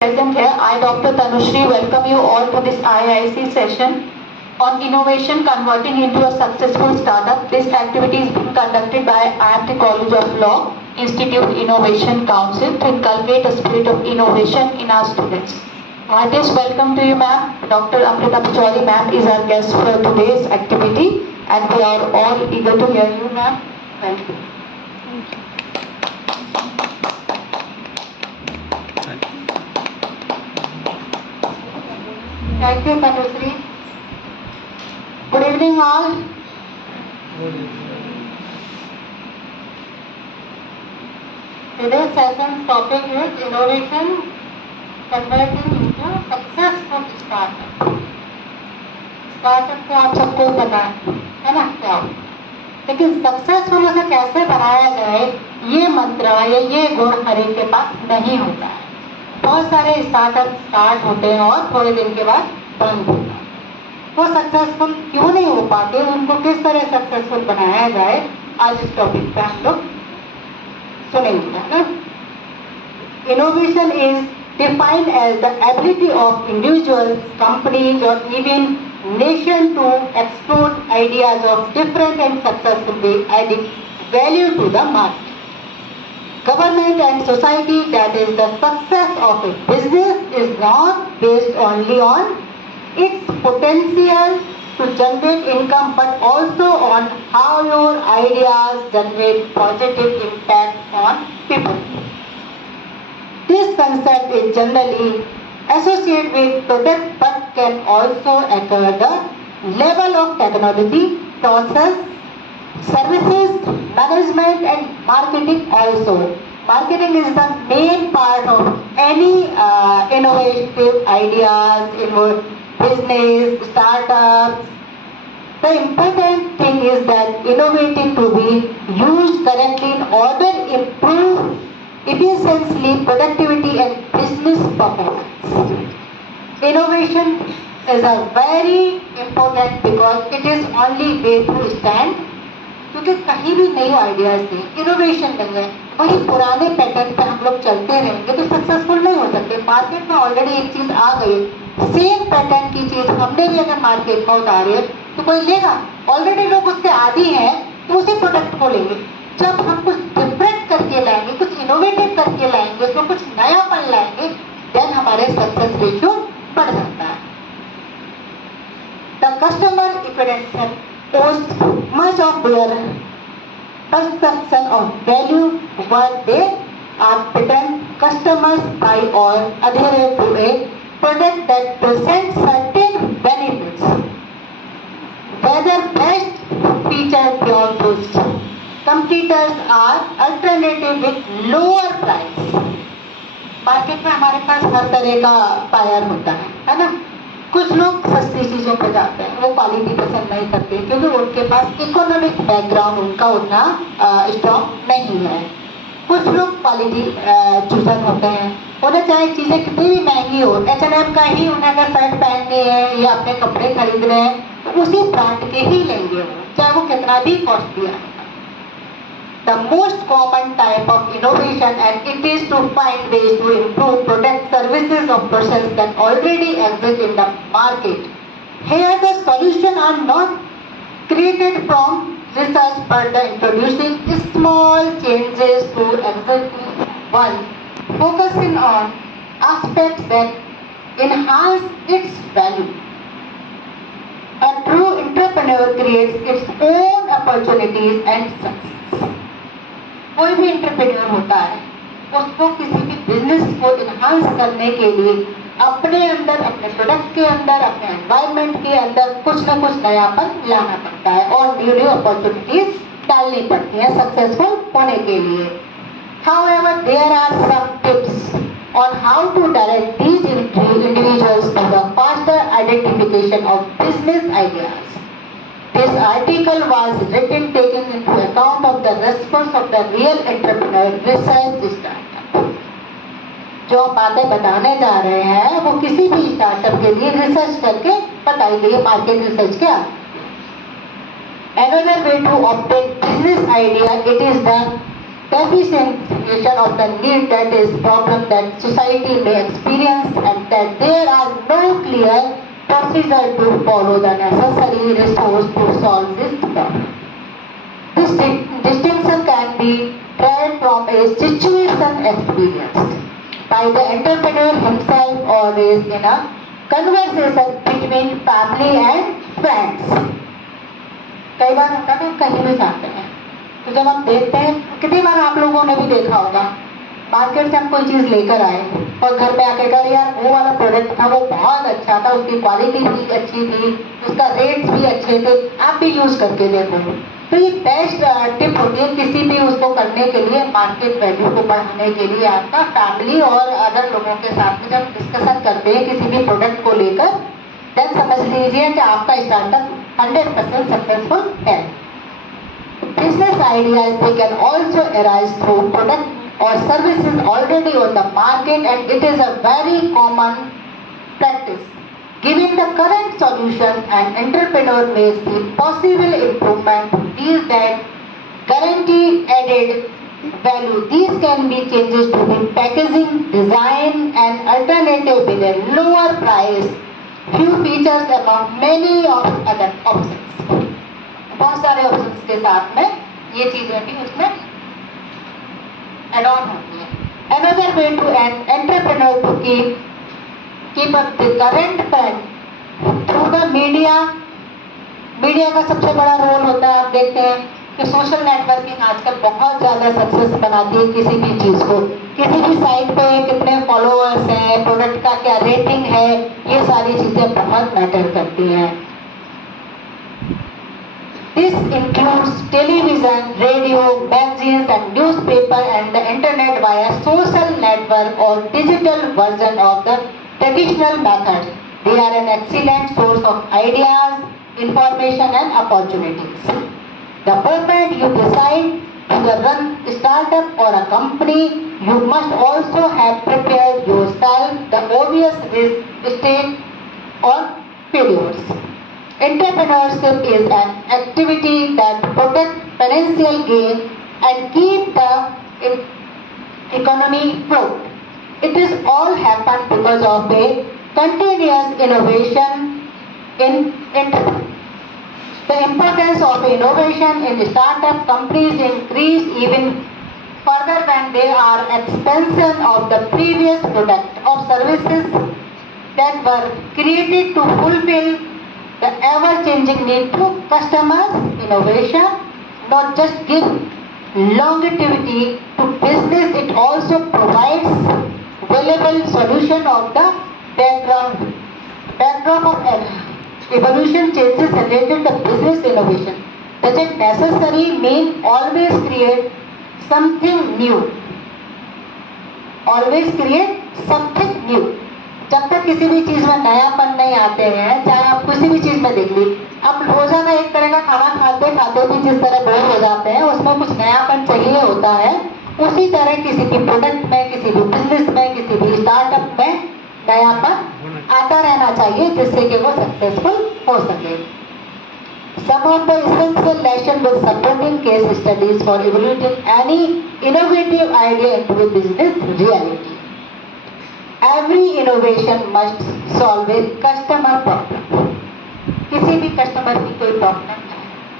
Present here, I, Dr. Tanushree, welcome you all to this IIC session on innovation converting into a successful startup. This activity is being conducted by IIT College of Law Institute Innovation Council to inculcate a spirit of innovation in our students. I just welcome to you, ma'am. Dr. Amrita Pachauri, ma'am, is our guest for today's activity, and we are all eager to hear you, ma'am. Thank you. Thank you, Tanushree. Good evening, all. Today's session's topic is innovation converting into successful startup. Startup तो आप सबको पता है ना क्या हो? लेकिन successful उसे कैसे बनाया जाए, ये मंत्र या ये गुण हर एक के पास नहीं होता है। बहुत सारे स्टार्टअप स्टार्ट होते हैं और थोड़े दिन के बाद बंद होता है। वो सक्सेसफुल क्यों नहीं हो पाते, उनको किस तरह सक्सेसफुल बनाया जाए, आज इस टॉपिक पे हम लोग सुनेंगे ना। Innovation is defined as the ability of individuals, companies और even nation to explore ideas of different and successful way, adding value to the market. Government and society, that is the success of a business, is not based only on its potential to generate income, but also on how your ideas generate positive impact on people. This concept is generally associated with product, but can also occur the level of technology, process, services, management and marketing also. Marketing is the main part of any innovative ideas in business, startups. The important thing is that innovating to be used correctly in order to improve efficiency, productivity and business performance. Innovation is a very important because it is only way to stand. क्योंकि कहीं भी नई ideas से innovation नहीं है, वही पुराने pattern पे हम लोग चलते रहेंगे तो सक्सेसफुल नहीं हो सकते। मार्केट में ऑलरेडी एक चीज आ गई, सेम पैटर्न की चीज हमने भी अगर मार्केट में उतारी है तो कोई लेगा। ऑलरेडी लोग उसके आदी हैं तो उसी प्रोडक्ट को लेंगे। जब हम कुछ डिफरेंट करके लाएंगे, कुछ इनोवेटिव करके लाएंगे, उसमें कुछ नयापन लाएंगे, देन हमारे सक्सेस रेशियो बढ़ जाता है। The customer experience owes much of their perception of value when they are patent. Customers buy or adhere to a product that presents certain benefits, whether best featured beyond those competitors are alternative with lower price. Market में हमारे पास हर तरह का buyer होता है ना। कुछ लोग सस्ती चीजों पर जाते हैं, वो क्वालिटी पसंद नहीं करते क्योंकि उनके पास इकोनॉमिक बैकग्राउंड उनका उतना स्ट्रॉन्ग नहीं है। कुछ लोग क्वालिटी चूजन होते हैं, उन्हें चाहे चीजें कितनी भी महंगी हो, H&M का ही उन्हें अगर शर्ट पहननी है या अपने कपड़े खरीद रहे हैं तो उसी ब्रांड के ही लेंगे, चाहे वो कितना भी कॉस्टली है। The most common type of innovation, and it is to find ways to improve product, services or process that already exist in the market. Here the solutions are not created from research but the introducing small changes to existing one, focusing on aspects that enhance its value. A true entrepreneur creates its own opportunities and success. कोई भी entrepreneur होता है, उसको किसी भी business को enhance करने के लिए अपने अंदर, अपने प्रोडक्ट के अंदर, अपने एनवायरनमेंट के अंदर कुछ ना कुछ नयापन लाना पड़ता है और न्यू अपॉर्चुनिटीज डालनी पड़ती हैं सक्सेसफुल होने के लिए। However, there are some tips on how to direct these individuals to the faster identification of business ideas. This article was written taking into account of the response of the real entrepreneur research startup. जो बातें बताने जा रहे हैं वो किसी भी startup के लिए रिसर्च करके बताई गई, मार्केट रिसर्च के आधार। Another way to obtain business idea, it is the deficiency of the need, that is problem that society may experience, and that there are no clear procedure to follow the necessary resource to solve this problem. This distinction can be derived from a situation experienced by the entrepreneur himself or is in a conversation between family and friends. कई बार होता है हम कहीं भी जाते हैं तो जब हम देखते हैं, कितनी बार आप लोगों ने भी देखा होगा, मार्केट से हम कोई चीज लेकर आए और घर में आके कह यार वो वाला प्रोडक्ट था, वो बहुत अच्छा था, उसकी क्वालिटी भी अच्छी थी, उसका रेट्स भी अच्छे थे, आप भी यूज करके देखो। तो ये बेस्ट टिप होती है किसी भी उसको करने के लिए, मार्केट वैल्यू को बढ़ाने के लिए। आपका फैमिली और अदर लोगों के साथ में जब डिस्कशन करते हैं किसी भी प्रोडक्ट को लेकर, देन समझ लीजिए कि आपका स्टार्टअप 100% सक्सेसफुल है। Business ideas, they can also arise through product or services already on the market, and it is a very common practice. Given the current solution, an entrepreneur may see possible improvement to these that guarantee added value. These can be changes to the packaging, design, and alternative with a lower price, few features among many of other options. बहुत सारे options के साथ में ये चीजें भी उसमें add on होती हैं। Another way to an entrepreneur to keep up the current trend through the media. Media का सबसे बड़ा रोल होता है। आप देखते हैं कि सोशल नेटवर्किंग आजकल बहुत ज़्यादा सक्सेस बनाती है किसी भी चीज़ को। किसी भी साइट पे कितने फॉलोअर्स हैं, प्रोडक्ट का क्या रेटिंग है, ये सारी चीज़ें बहुत मैटर करती हैं। This includes television, radio, magazines and newspaper and the internet via social network or digital version of the traditional methods. They are an excellent source of ideas, information and opportunities. The moment you decide to run a startup or a company, you must also have prepared yourself the obvious risk, state or failures. Entrepreneurship is an activity that protects financial gain and keep the economy afloat. It is all happened because of a continuous innovation in enterprise. The importance of innovation in startup companies increase even further when they are expansion of the previous product or services that were created to fulfill the ever-changing need to customers. Innovation not just gives longevity to business, it also provides valuable solution of the backdrop of evolution changes related to business innovation. Does it necessarily mean always create something new? Always create something new. जब तक किसी भी चीज़ में नयापन नहीं आते हैं, चाहे आप किसी भी चीज़ में देख लीजिए, आप रोजाना एक तरह का खाना खाते खाते भी जिस तरह बोर हो जाते हैं, उसमें कुछ नयापन चाहिए होता है। उसी तरह किसी भी प्रोडक्ट में, किसी भी बिजनेस में, किसी भी स्टार्टअप में नयापन आता रहना चाहिए जिससे कि वो सक्सेसफुल हो सके। Some of the essential lessons with supporting case studies for evaluating any innovative idea into a business reality. Every innovation must solve a customer problem. किसी भी कस्टमर की कोई प्रॉब्लम है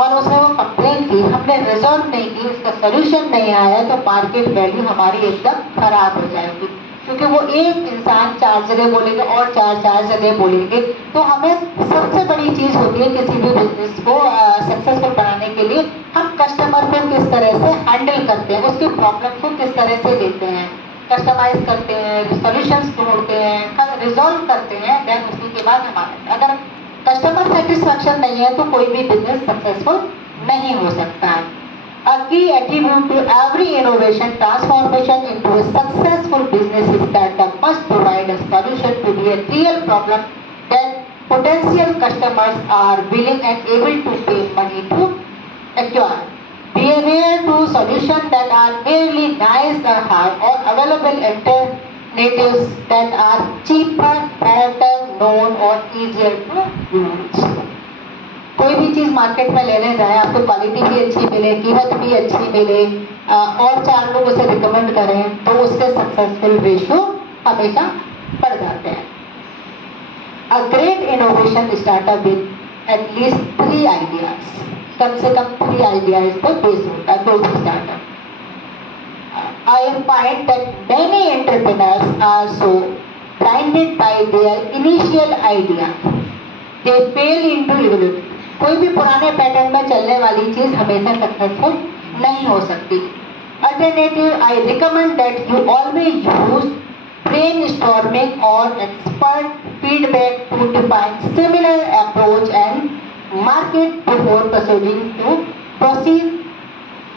और उसने वो कंप्लेन की, हमने रिजॉल्व नहीं की, उसका सोल्यूशन नहीं आया, तो मार्केट वैल्यू हमारी एकदम खराब हो जाएगी। क्योंकि वो एक इंसान 4 जगह बोलेगा और 4 जगह बोलेंगे। तो हमें सबसे बड़ी चीज़ होती है किसी भी बिजनेस को सक्सेसफुल बनाने के लिए, हम कस्टमर को किस तरह से हैंडल करते हैं, उसकी प्रॉब्लम को किस तरह से लेते हैं, कस्टमाइज करते हैं, सॉल्यूशंस ढूंढते हैं, रिजॉल्व करते हैं। देन उसी के बाद हमारा अगर कस्टमर सेटिस्फैक्शन नहीं है तो कोई भी बिजनेस सक्सेसफुल नहीं हो सकता है। A key attribute to every innovation transformation into a successful business is that the must provide a solution to the real problem that potential customers are willing and able to pay money to acquire. Be aware to solutions that are merely nice or hard or available alternatives that are cheaper, better known or easier to use. कोई भी चीज़ market में लेने जाए, आपको quality भी अच्छी मिले, कीमत भी अच्छी मिले, और 4 लोग उसे रिकमेंड करें, तो उसके सक्सेसफुल रेशियो हमेशा बढ़ जाते हैं। A great innovation startup with at least 3 ideas, कम से कम 3 आइडियाज पर बेस होता है कोई भी startup. I find that many entrepreneurs are so blinded by their initial idea, they fail into evolution. कोई भी पुराने पैटर्न में चलने वाली चीज हमेशा सक्सेसफुल नहीं हो सकती। Alternative, I recommend that you always use brainstorming or expert feedback to define similar approach and market before proceed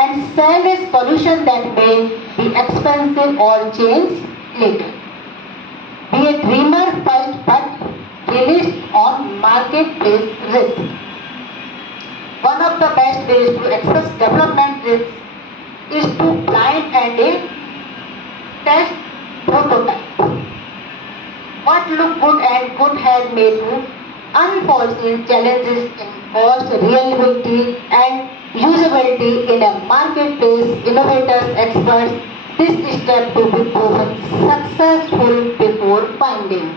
and sell a solution that may be expensive or change later. Be a dreamer first but realist on marketplace risk. One of the best ways to access development risk is to blind and test prototype. What look good and good has made to unforeseen challenges in cost, reliability and usability in a marketplace. Innovators, experts, this step to be proven successful before finding.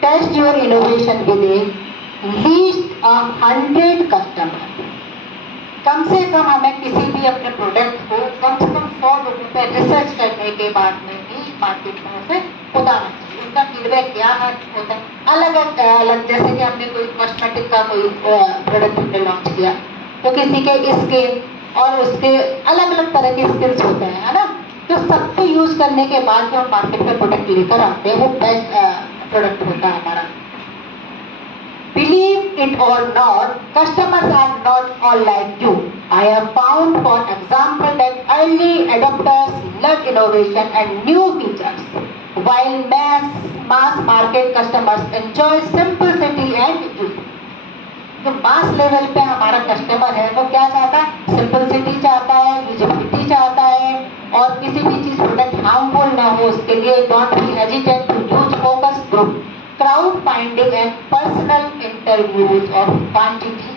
Test your innovation with a least 100 customers. कम से कम हमें किसी भी अपने product को कम से कम 100 लोगों पे research करने के बाद में ही मार्केट में उसे उतारना चाहिए। उनका फीडबैक क्या होता है, अलग अलग, जैसे कि हमने कोई कॉस्मेटिक का कोई प्रोडक्ट हमने लॉन्च किया, तो किसी के स्किन और उसके अलग अलग तरह के स्किल्स होते हैं, है ना। तो सबको यूज करने के बाद जो हम मार्केट में प्रोडक्ट लेकर आते हैं वो बेस्ट प्रोडक्ट होता है हमारा। Believe it or not, customers are not all like you. I have found, for example, that early adopters love innovation and new features, while mass market customers enjoy simplicity and use. जो mass level पे हमारा customer है वो क्या चाहता है, simplicity चाहता है, यूजेबिलिटी चाहता है, और किसी भी चीज प्रोडक्ट हार्मफुल ना हो उसके लिए don't be hesitant to use focus group, crowd finding and personal interviews of quantity.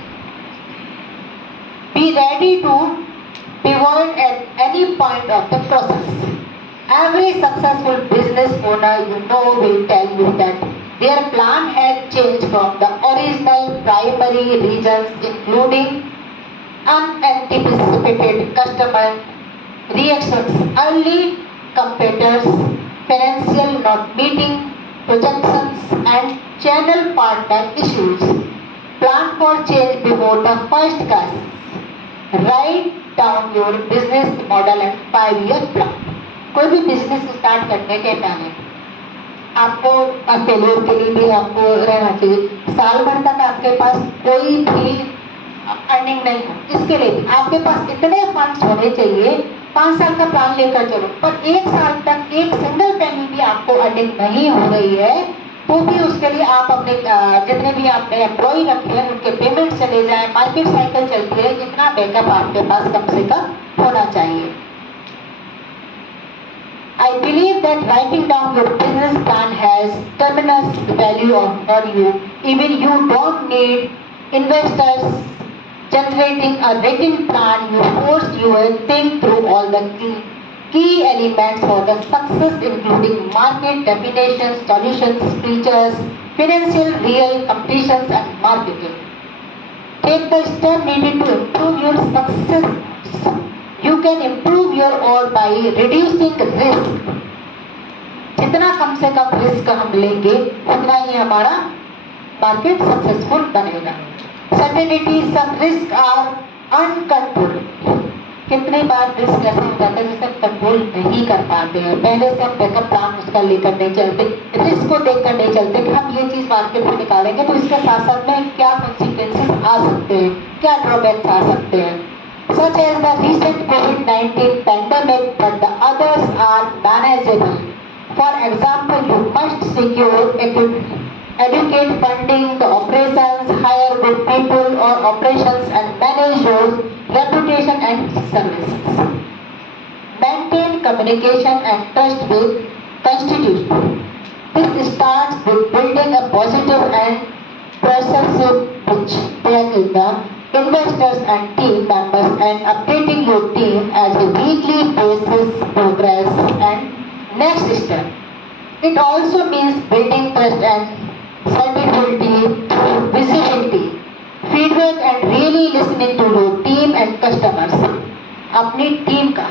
Be ready to pivot at any point of the process. Every successful business owner you know will tell you that their plan has changed from the original primary reasons, including unanticipated customer reactions, early competitors, financial not meeting projections, and channel partner issues. Plan for change before the first crisis. Write down your business model and 5-year plan. कोई भी business start करने के पहले आपको failure के लिए भी आपको रहना चाहिए। साल भर तक आपके पास कोई भी अर्निंग नहीं हो, इसके लिए भी आपके पास इतने फंड्स होने चाहिए। 5 साल का प्लान लेकर चलो, पर 1 साल तक एक सिंगल पेनी भी आपको अर्निंग नहीं हो रही है, तो भी उसके लिए आप अपने जितने भी आपने एम्प्लॉय रखे हैं उनके पेमेंट चले जाए, मार्केट साइकिल चलती है, इतना बैकअप आपके पास कम से कम होना चाहिए। I believe that writing down your business plan has tremendous value for you. Even you don't need investors generating a written plan. You force you to think through all the key elements for the success, including market definitions, solutions, features, financial, real competitions, and marketing. Take the step needed to improve your success. You can improve your all by reducing risk. जितना कम से कम risk हम लेंगे उतना ही हमारा market successful बनेगा। Certainty, सब risk are uncontrolled. कितनी बार risk ऐसा हो जाता है जिसे कंट्रोल नहीं कर पाते हैं, पहले से हम बैकअप प्लान उसका लेकर नहीं चलते, रिस्क को देखकर नहीं चलते कि हम ये चीज मार्केट में निकालेंगे तो इसके साथ साथ में क्या कॉन्सिक्वेंसेस आ सकते हैं, क्या ड्रॉबैक्स आ सकते हैं। Such as the recent COVID-19 pandemic, but the others are manageable. For example, you must secure adequate funding, the operations, hire good people or operations and manage your reputation and services. Maintain communication and trust with constitution. This starts with building a positive and process which check in the investors and team members and updating your team as a weekly basis progress and next step. It also means building trust and sustainability through visibility, feedback and really listening to your team and customers. अपनी team का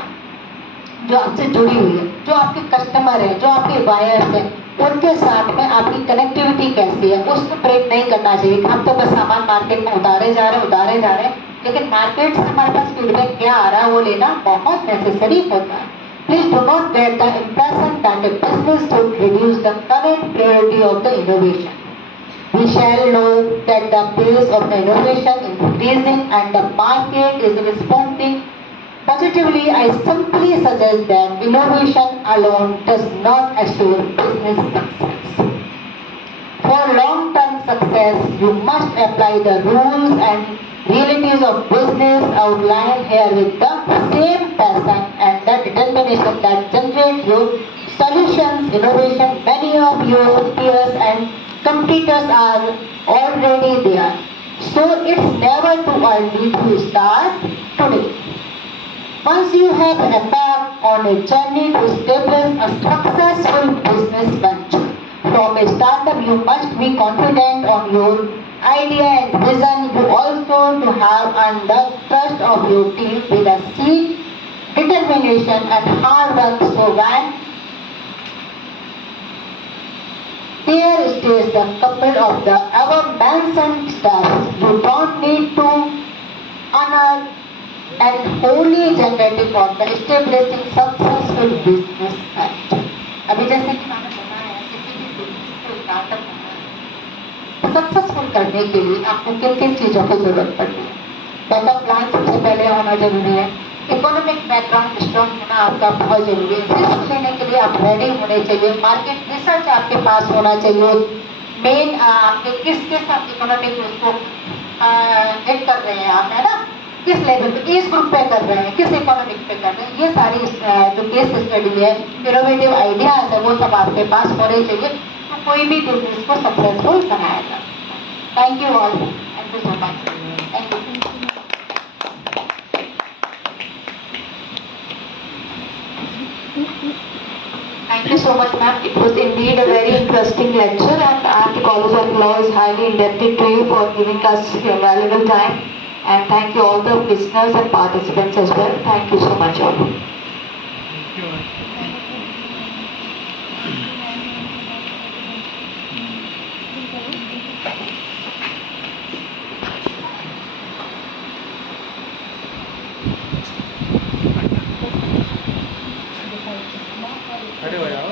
जो आपसे जुड़ी हुई है, जो आपके customer है, जो आपके बायर्स हैं, उनके साथ में आपकी कनेक्टिविटी कैसी है, उसको ब्रेक नहीं करना चाहिए। हम तो बस सामान मार्केट में उतारे जा रहे हैं, लेकिन मार्केट से हमारे पास फीडबैक क्या आ रहा है वो लेना बहुत नेसेसरी होता है। Please do not get the impression that a business should reduce the current priority of the innovation. We shall know that the pace of the innovation is increasing and the market is responding positively. I simply suggest that innovation alone does not assure business success. For long-term success, you must apply the rules and realities of business outlined here with the same passion and the determination that generate your solutions, innovation. Many of your peers and competitors are already there. So it's never too early to start today. Once you have embarked on a journey to establish a successful business venture, from a startup you must be confident on your idea and vision. You also to have earned the trust of your team with a seed, determination and hard work. So when there stays the couple of the above mentioned steps, you don't need to honor and wholly generating of the establishing successful business venture. अभी जैसे कि मैंने बताया किसी भी business को startup successful करने के लिए आपको किन किन चीज़ों की जरूरत पड़ती है। बैकअप प्लान सबसे पहले होना जरूरी है। इकोनॉमिक बैकग्राउंड स्ट्रॉन्ग होना आपका बहुत जरूरी है। रिस्क लेने के लिए आप रेडी होने चाहिए। मार्केट रिसर्च आपके पास होना चाहिए। मेन आपके किस इकोनॉमिक उसको हिट कर रहे हैं आप, है ना, किस लेवल पे, किस ग्रुप पे कर रहे हैं, किस इकोनॉमिक पे कर रहे हैं, ये सारी जो केस स्टडी है, इनोवेटिव आइडियाज है, वो सब आपके पास होने चाहिए तो कोई भी बिजनेस को सक्सेसफुल बनाया जा सकता है। Thank you all, thank you so much, thank you. Thank you so much, ma'am. It was indeed a very interesting lecture, and the College of Law is highly indebted to you for giving us your valuable time. And thank you all the listeners and participants as well. Thank you so much all. खड़े हो जाओ।